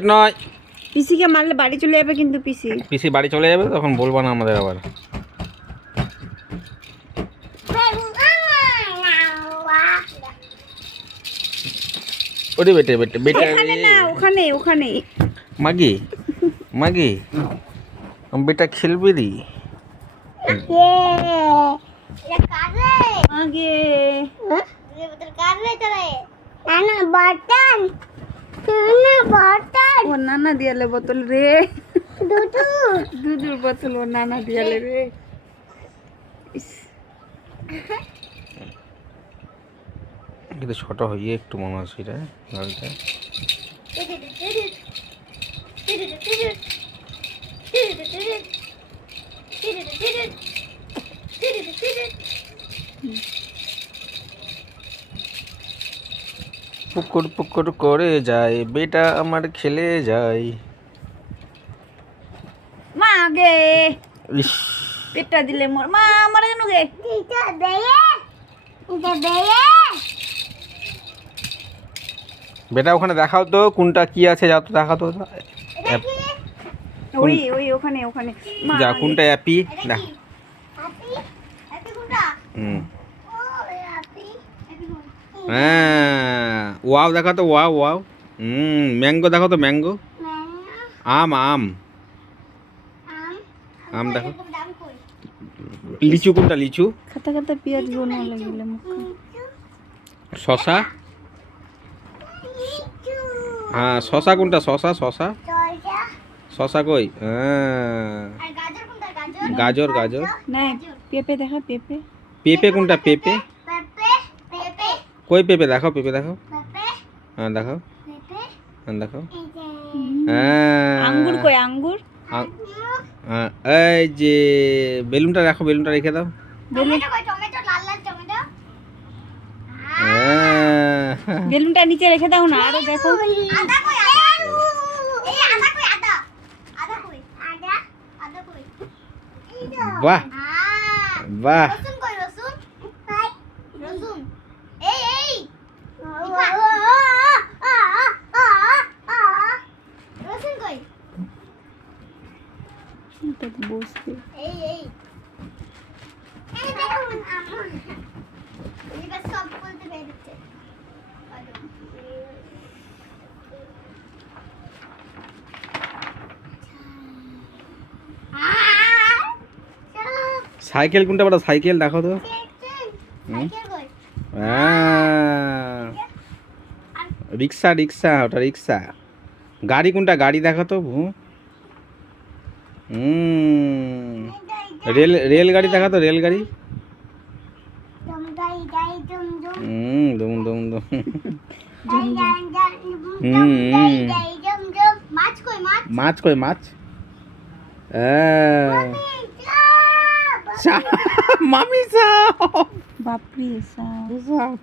নয় পিসিকে মারলে বাড়ি চলে যাবে, কিন্তু পিসি বাড়ি চলে যাবে, তখন বলবো না আমাদের আবার। ওরে বেটে বেটে বেটে এখানে না, ওখানে ওখানে। মাগি মাগি বেটা খেলবি রি আগে ও নানা দিয়ালে বোতল রে, দুধুর বোতল ও নানা দিয়ালে রে। কিন্তু ছোট হয়ে একটু মনে হচ্ছে এটা গাড়িটা। পুকুর পুকুর করে যায় বেটা আমার খেলে যায়। মা আগে ইস, পেটটা দিলে মোর মা আমার কেন গে? বেটা ওখানে দেখাও তো কোনটা কি আছে, যা তো দেখাও তো। ওই ওই ওখানে ওখানে মা যা আগে। কোনটা অ্যাপি দেখ। হ্যাঁ ওয়াও দেখা তো, ওয়াও ওয়াও। ম্যাঙ্গো দেখো তো, ম্যাঙ্গো। আম আম আম দেখো। লিচু কোনটা, লিচু। খাতা খাতা পেঁয়াজ বোনা লাগিলে মুখে। শশা, হ্যাঁ শশা কোনটা, শশা শশা শশা কই? হ্যাঁ গাজর গাজর। না পেঁপে দেখা, পেঁপে। পেঁপে কোনটা, পেঁপে কই? পেঁপে দেখাও, পেঁপে দেখাও। হ্যাঁ দেখাও, হ্যাঁ দেখাও। হ্যাঁ আঙ্গুর কই, আঙ্গুর? হ্যাঁ এই যে বেলুনটা রাখো, বেলুনটা রেখে দাও। হ্যাঁ বেলুনটা নিচে রেখে দাও না, আরো দেখো। বাহ বাহ। বসবে সাইকেল কোনটা বড়, সাইকেল দেখো তো। হ্যাঁ রিক্সা রিক্সা, ওটা রিক্সা। গাড়ি কোনটা, গাড়ি দেখো তো। রেলগাড়ি দেখা তো, রেলগাড়ি। দুম দুম দুম। মাছ কই, মাছ। মামি সাপ, বাপরে সাপ। সাপ।